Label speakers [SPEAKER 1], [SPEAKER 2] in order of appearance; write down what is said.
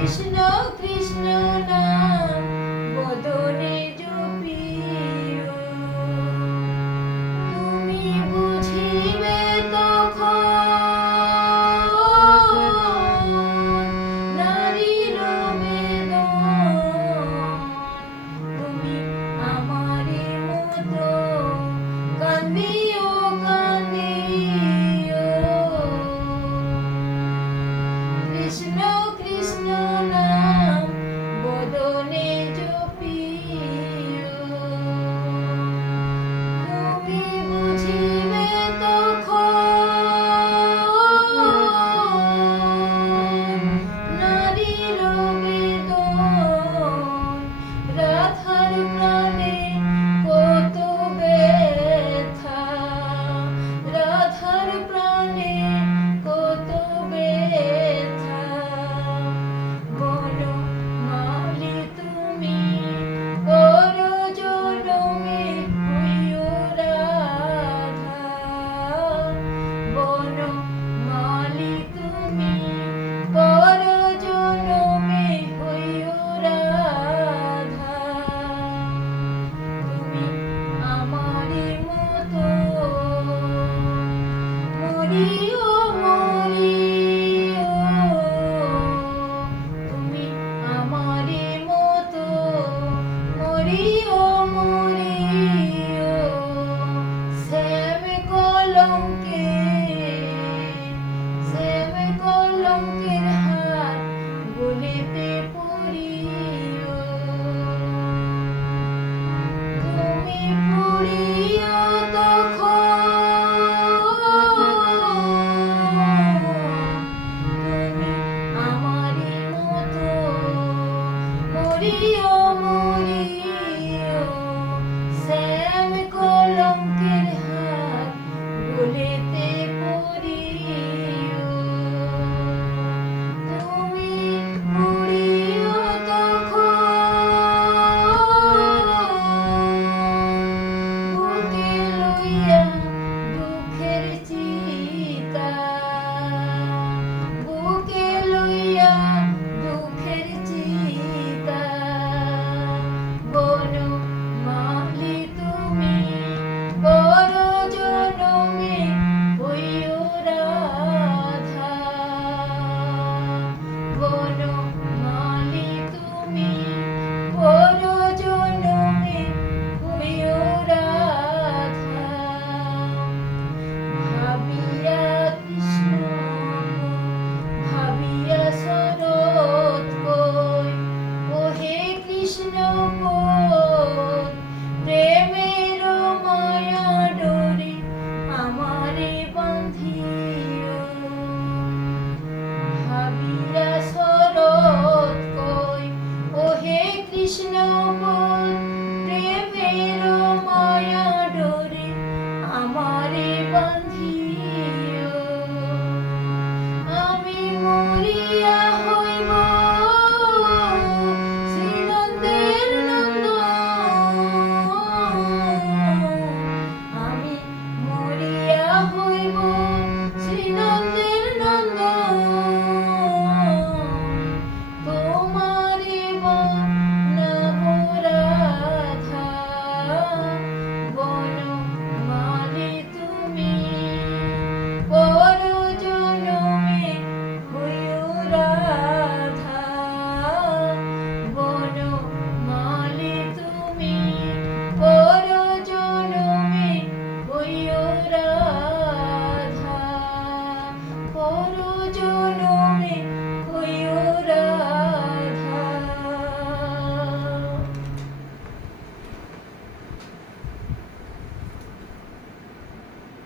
[SPEAKER 1] Krishna, Krishna, Senhorio Vishnu